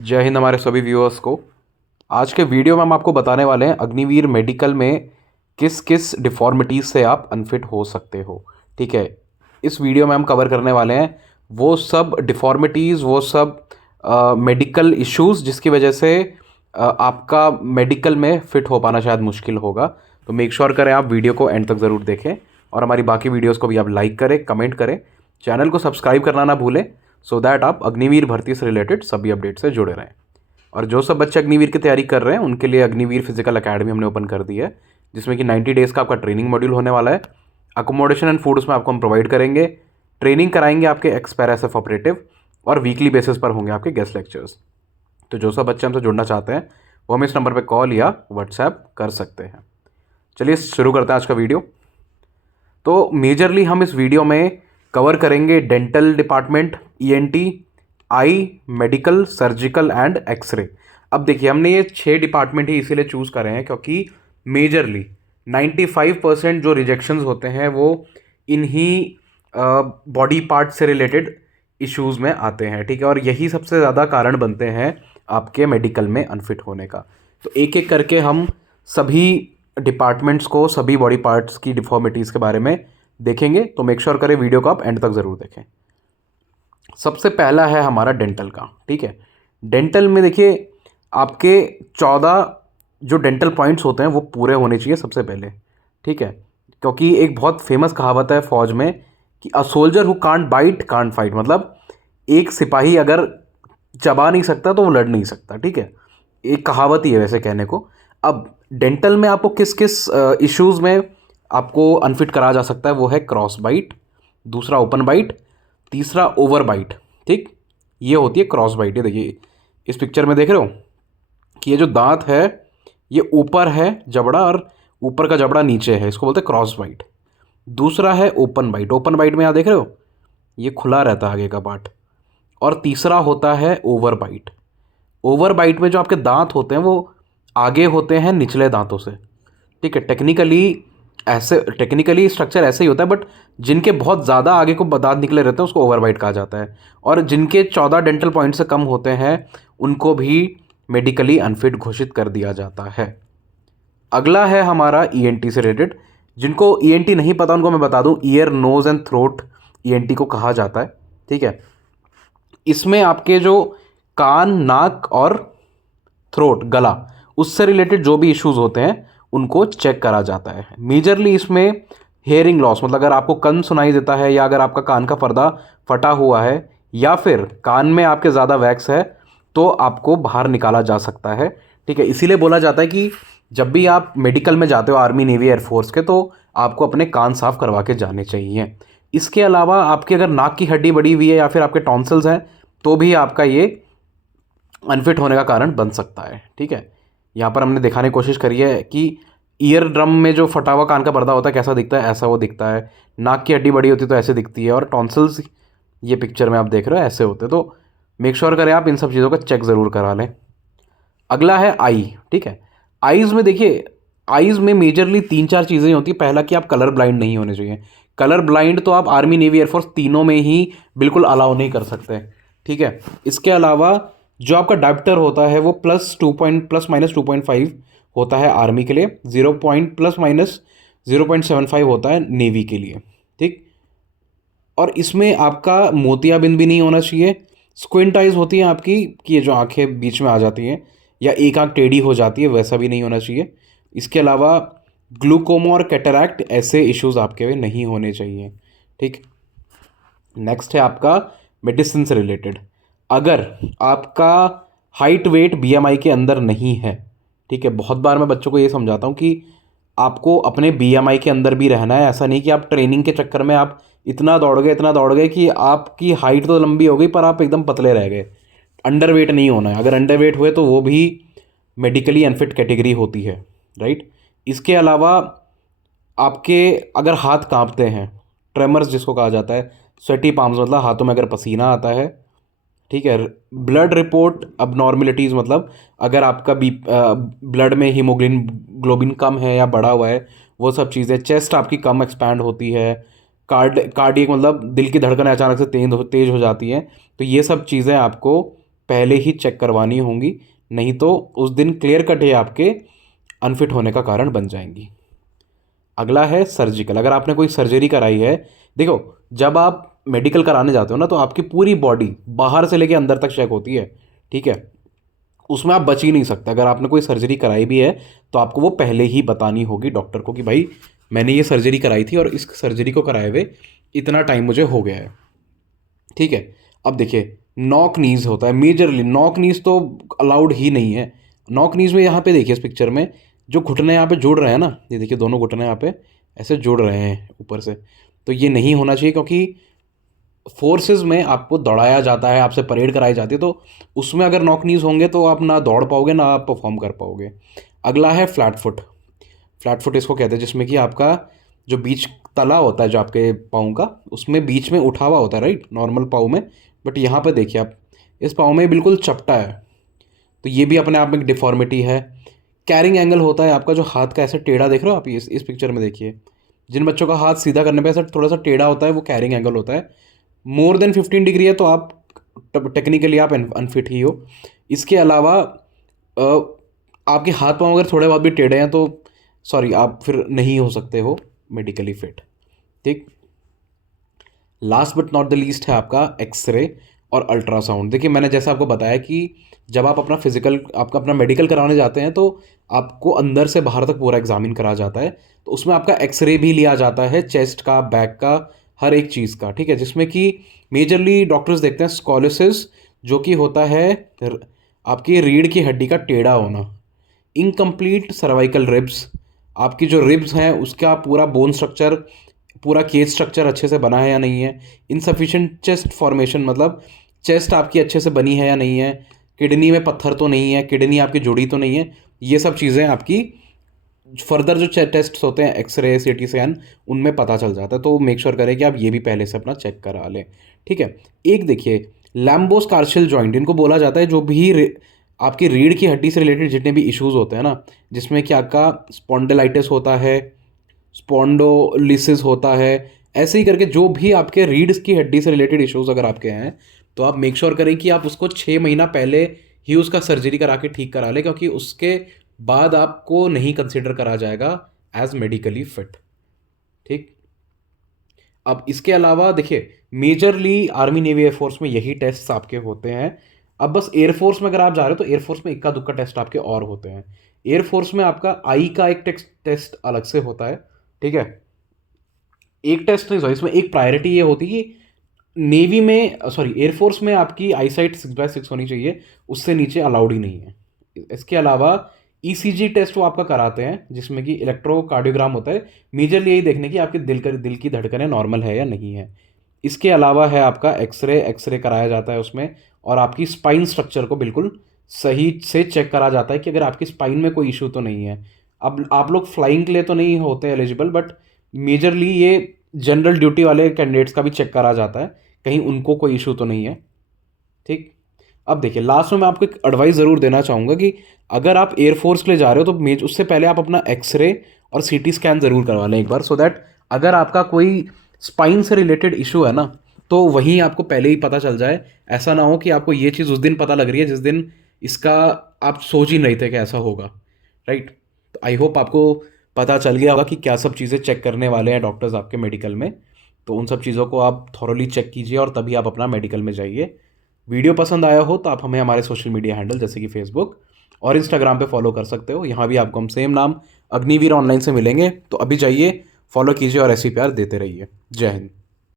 जय हिंद हमारे सभी व्यूअर्स को। आज के वीडियो में हम आपको बताने वाले हैं अग्निवीर मेडिकल में किस किस डिफॉर्मिटीज़ से आप अनफिट हो सकते हो। ठीक है, इस वीडियो में हम कवर करने वाले हैं वो सब डिफॉर्मिटीज़, वो सब मेडिकल इश्यूज़ जिसकी वजह से आपका मेडिकल में फ़िट हो पाना शायद मुश्किल होगा। तो मेक श्योर करें आप वीडियो को एंड तक ज़रूर देखें और हमारी बाकी वीडियोज़ को भी आप लाइक करें, कमेंट करें, चैनल को सब्सक्राइब करना ना भूलें सो दैट आप अग्निवीर भर्ती से रिलेटेड सभी अपडेट से जुड़े रहें। और जो सब बच्चे अग्निवीर की तैयारी कर रहे हैं उनके लिए अग्निवीर फिजिकल एकेडमी हमने ओपन कर दी है, जिसमें कि 90 डेज़ का आपका ट्रेनिंग मॉड्यूल होने वाला है। अकोमोडेशन एंड फूड उसमें आपको हम प्रोवाइड करेंगे, ट्रेनिंग कराएंगे आपके एक्सपायर एस एफ ऑपरेटिव, और वीकली बेसिस पर होंगे आपके गेस्ट लेक्चर्स। तो जो सब बच्चे हमसे जुड़ना चाहते हैं वो हमें इस नंबर पर कॉल या व्हाट्सएप कर सकते हैं। चलिए शुरू करते हैं आज का वीडियो। तो मेजरली हम इस वीडियो में कवर करेंगे dental department, ENT, eye, medical, surgical and x ray. अब देखिए, हमने ये 6 डिपार्टमेंट ही इसीलिए चूज़ करे हैं क्योंकि मेजरली 95% जो रिजेक्शंस होते हैं वो इन्हीं बॉडी पार्ट से रिलेटेड इश्यूज़ में आते हैं। ठीक है, और यही सबसे ज़्यादा कारण बनते हैं आपके मेडिकल में अनफिट होने का। तो एक एक करके हम सभी डिपार्टमेंट्स को, सभी बॉडी पार्ट्स की डिफॉर्मिटीज़ के बारे में देखेंगे। तो मेक श्योर करें वीडियो को आप एंड तक ज़रूर देखें। सबसे पहला है हमारा डेंटल का। ठीक है, डेंटल में देखिए आपके 14 जो डेंटल पॉइंट्स होते हैं वो पूरे होने चाहिए सबसे पहले। ठीक है, क्योंकि एक बहुत फेमस कहावत है फौज में कि a soldier who can't bite can't fight, मतलब एक सिपाही अगर चबा नहीं सकता तो वो लड़ नहीं सकता। ठीक है, एक कहावत ही है वैसे कहने को। अब डेंटल में आपको किस किस इश्यूज़ में आपको अनफिट करा जा सकता है वो है क्रॉस बाइट, दूसरा ओपन बाइट, तीसरा ओवर बाइट। ठीक, ये होती है क्रॉस बाइट। ये देखिए इस पिक्चर में देख रहे हो कि ये जो दांत है ये ऊपर है जबड़ा और ऊपर का जबड़ा नीचे है, इसको बोलते हैं क्रॉस बाइट। दूसरा है ओपन बाइट। ओपन बाइट में यहाँ देख रहे हो ये खुला रहता है आगे का पार्ट। और तीसरा होता है ओवर बाइट। ओवर बाइट में जो आपके दांत होते हैं वो आगे होते हैं निचले दांतों से। ठीक है, टेक्निकली स्ट्रक्चर ऐसे ही होता है, बट जिनके बहुत ज़्यादा आगे को दांत निकले रहते हैं उसको ओवर बाइट कहा जाता है। और जिनके 14 डेंटल पॉइंट से कम होते हैं उनको भी मेडिकली अनफिट घोषित कर दिया जाता है। अगला है हमारा ईएनटी से रिलेटेड। जिनको ईएनटी नहीं पता उनको मैं बता दूं, ear, nose and throat ENT को कहा जाता है। ठीक है, इसमें आपके जो कान, नाक और थ्रोट, गला, उससे रिलेटेड जो भी इश्यूज होते हैं उनको चेक करा जाता है। मेजरली इसमें हेयरिंग लॉस, मतलब अगर आपको कन सुनाई देता है या अगर आपका कान का पर्दा फटा हुआ है या फिर कान में आपके ज़्यादा वैक्स है तो आपको बाहर निकाला जा सकता है। ठीक है, इसीलिए बोला जाता है कि जब भी आप मेडिकल में जाते हो, आर्मी, नेवी, एयरफोर्स के, तो आपको अपने कान साफ करवा के जाने चाहिए। इसके अलावा आपकी अगर नाक की हड्डी बड़ी हुई है या फिर आपके टॉन्सिल्स हैं तो भी आपका ये अनफिट होने का कारण बन सकता है। ठीक है, यहाँ पर हमने दिखाने की कोशिश करी है कि ईयर ड्रम में जो फटा हुआ कान का पर्दा होता है कैसा दिखता है, ऐसा वो दिखता है। नाक की हड्डी बड़ी होती है तो ऐसे दिखती है, और टॉन्सिल्स ये पिक्चर में आप देख रहे हो ऐसे होते हैं। तो मेक श्योर करें आप इन सब चीज़ों का चेक ज़रूर करा लें। अगला है आई। ठीक है, आईज़ में देखिए, आईज़ में मेजरली 3-4 चीज़ें होती हैं। पहला कि आप कलर ब्लाइंड नहीं होने चाहिए। कलर ब्लाइंड तो आप आर्मी, नेवी, एयरफोर्स तीनों में ही बिल्कुल अलाउ नहीं कर सकते। ठीक है, इसके अलावा जो आपका डायप्टर होता है वो +2.5 होता है आर्मी के लिए, 0.+- 0.75 होता है नेवी के लिए। ठीक, और इसमें आपका मोतियाबिंद भी नहीं होना चाहिए। स्क्विंट आइज होती हैं आपकी कि ये जो आंखें बीच में आ जाती हैं या एक आंख टेढ़ी हो जाती है, वैसा भी नहीं होना चाहिए। इसके अलावा ग्लूकोमा और कैटरैक्ट ऐसे इश्यूज आपके नहीं होने चाहिए। ठीक, नेक्स्ट है आपका मेडिसिन से रिलेटेड। अगर आपका हाइट, वेट बीएमआई के अंदर नहीं है, ठीक है, बहुत बार मैं बच्चों को ये समझाता हूँ कि आपको अपने बीएमआई के अंदर भी रहना है। ऐसा नहीं कि आप ट्रेनिंग के चक्कर में आप इतना दौड़ गए कि आपकी हाइट तो लंबी हो गई पर आप एकदम पतले रह गए। अंडर वेट नहीं होना है। अगर अंडर वेट हुए तो वो भी मेडिकली अनफिट कैटेगरी होती है। राइट, इसके अलावा आपके अगर हाथ कांपते हैं, ट्रेमर्स जिसको कहा जाता है, स्वेटी पाम्स, मतलब हाथों में अगर पसीना आता है। ठीक है, ब्लड रिपोर्ट अबनॉर्मेलिटीज़, मतलब अगर आपका ब्लड में हीमोग्लोबिन ग्लोबिन कम है या बढ़ा हुआ है, वो सब चीज़ें। चेस्ट आपकी कम एक्सपैंड होती है। कार्डियक मतलब दिल की धड़कनें अचानक से तेज हो जाती हैं। तो ये सब चीज़ें आपको पहले ही चेक करवानी होंगी, नहीं तो उस दिन क्लियर कट ये आपके अनफिट होने का कारण बन जाएंगी। अगला है सर्जिकल। अगर आपने कोई सर्जरी कराई है, देखो जब आप मेडिकल कराने जाते हो ना तो आपकी पूरी बॉडी बाहर से लेके अंदर तक चेक होती है, ठीक है, उसमें आप बच ही नहीं सकते। अगर आपने कोई सर्जरी कराई भी है तो आपको वो पहले ही बतानी होगी डॉक्टर को कि भाई मैंने ये सर्जरी कराई थी और इस सर्जरी को कराए हुए इतना टाइम मुझे हो गया है, ठीक है। अब देखिए नॉक नीज होता है, मेजरली नॉक नीज तो अलाउड ही नहीं है। नॉक नीज में यहाँ पे देखिए इस पिक्चर में जो घुटने यहाँ पे जुड़ रहे हैं ना, ये देखिए दोनों घुटने यहाँ पे ऐसे जुड़ रहे हैं ऊपर से, तो ये नहीं होना चाहिए क्योंकि फोर्सेस में आपको दौड़ाया जाता है, आपसे परेड कराई जाती है, तो उसमें अगर नॉक नीज होंगे तो आप ना दौड़ पाओगे ना आप परफॉर्म कर पाओगे। अगला है फ्लैट फुट। फ्लैट फुट इसको कहते हैं जिसमें कि आपका जो बीच तला होता है जो आपके पाँव का, उसमें बीच में उठा हुआ होता है, राइट, नॉर्मल पाँव में, बट यहाँ पे देखिए आप इस पाँव में बिल्कुल चपटा है, तो ये भी अपने आप में एक डिफॉर्मिटी है। कैरिंग एंगल होता है आपका जो हाथ का ऐसे टेढ़ा देख रहे हो आप, इस पिक्चर में देखिए, जिन बच्चों का हाथ सीधा करने पे ऐसा थोड़ा सा टेढ़ा होता है वो कैरिंग एंगल होता है। मोर देन 15 डिग्री है तो आप टेक्निकली आप अनफिट ही हो। इसके अलावा आपके हाथ पाँव अगर थोड़े बहुत भी टेढ़े हैं तो सॉरी, आप फिर नहीं हो सकते हो मेडिकली फिट, ठीक। Last but not the least है आपका एक्सरे और अल्ट्रासाउंड। देखिए मैंने जैसा आपको बताया कि जब आप अपना आपका अपना मेडिकल कराने जाते हैं तो आपको अंदर से बाहर तक पूरा एग्जामिन करा जाता है, तो उसमें आपका एक्सरे भी लिया जाता है, चेस्ट का, बैक का, हर एक चीज़ का, ठीक है, जिसमें कि मेजरली डॉक्टर्स देखते हैं स्कॉलिसिस, जो कि होता है आपकी रीढ़ की हड्डी का टेढ़ा होना, इनकम्प्लीट सर्वाइकल रिब्स, आपकी जो रिब्स हैं उसका पूरा बोन स्ट्रक्चर, पूरा केज स्ट्रक्चर अच्छे से बना है या नहीं है, इनसफिशिएंट चेस्ट फॉर्मेशन, मतलब चेस्ट आपकी अच्छे से बनी है या नहीं है, किडनी में पत्थर तो नहीं है, किडनी आपकी जुड़ी तो नहीं है, ये सब चीज़ें आपकी फर्दर जो टेस्ट होते हैं एक्सरे सीटी स्कैन उनमें पता चल जाता है। तो मेक श्योर करें कि आप ये भी पहले से अपना चेक करा लें, ठीक है। एक देखिए लैम्बोस्कार्शियल जॉइंट इनको बोला जाता है, जो भी आपकी रीढ़ की हड्डी से रिलेटेड जितने भी इश्यूज होते हैं ना, जिसमें कि आपका स्पॉन्डिलाइटिस होता है, स्पॉन्डोलिसिस होता है, ऐसे ही करके जो भी आपके रीढ़ की हड्डी से रिलेटेड इश्यूज अगर आपके हैं तो आप मेक श्योर करें कि आप उसको 6 महीना पहले ही उसका सर्जरी करा के ठीक करा लें, क्योंकि उसके बाद आपको नहीं कंसिडर करा जाएगा एज मेडिकली फिट, ठीक। अब इसके अलावा देखिए मेजरली आर्मी नेवी एयरफोर्स में यही टेस्ट आपके होते हैं। अब बस एयरफोर्स में अगर आप जा रहे हो तो एयरफोर्स में इक्का दुक्का टेस्ट आपके और होते हैं। एयरफोर्स में आपका आई का एक टेस्ट अलग से होता है, ठीक है, एक टेस्ट नहीं, सॉरी, इसमें एक प्रायोरिटी ये होती है कि नेवी में, सॉरी, एयरफोर्स में आपकी आई साइट 6/6 होनी चाहिए, उससे नीचे अलाउड ही नहीं है। इसके अलावा ईसीजी टेस्ट वो आपका कराते हैं जिसमें कि इलेक्ट्रोकार्डियोग्राम होता है, मेजरली यही देखने की आपके दिल की धड़कनें नॉर्मल है या नहीं है। इसके अलावा है आपका एक्सरे कराया जाता है उसमें, और आपकी स्पाइन स्ट्रक्चर को बिल्कुल सही से चेक करा जाता है कि अगर आपकी स्पाइन में कोई इशू तो नहीं है। अब आप लोग फ्लाइंग के लिए तो नहीं होते एलिजिबल, बट मेजरली ये जनरल ड्यूटी वाले कैंडिडेट्स का भी चेक करा जाता है कहीं उनको कोई इशू तो नहीं है, ठीक। अब देखिए लास्ट में मैं आपको एक एडवाइस ज़रूर देना चाहूँगा कि अगर आप एयरफोर्स के लिए जा रहे हो तो उससे पहले आप अपना एक्सरे और सीटी स्कैन ज़रूर करवा लें एक बार, सो दैट अगर आपका कोई स्पाइन से रिलेटेड इशू है ना तो वहीं आपको पहले ही पता चल जाए। ऐसा ना हो कि आपको ये चीज़ उस दिन पता लग रही है जिस दिन इसका आप सोच ही नहीं थे कि ऐसा होगा, राइट। तो आई होप आपको पता चल गया होगा कि क्या सब चीज़ें चेक करने वाले हैं डॉक्टर्स आपके मेडिकल में, तो उन सब चीज़ों को आप थॉरोली चेक कीजिए और तभी आप अपना मेडिकल में जाइए। वीडियो पसंद आया हो तो आप हमें हमारे सोशल मीडिया हैंडल जैसे कि फेसबुक और इंस्टाग्राम पे फॉलो कर सकते हो, यहाँ भी आपको हम सेम नाम अग्निवीर ऑनलाइन से मिलेंगे। तो अभी जाइए, फॉलो कीजिए और ऐसे ही प्यार देते रहिए। जय हिंद।